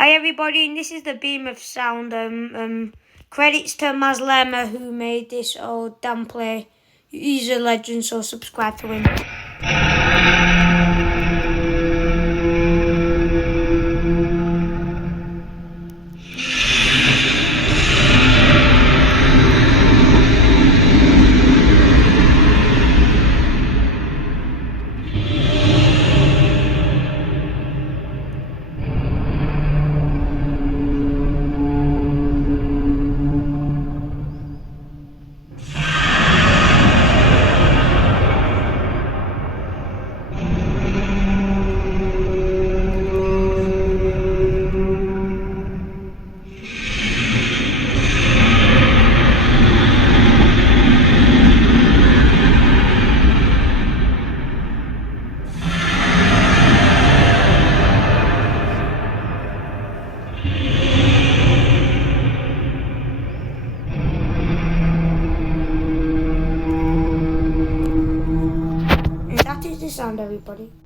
Hi everybody, and this is the Beam of Sound. Credits to Maslema who made this old damn play. He's a legend, so subscribe to him. And that is the sound, everybody.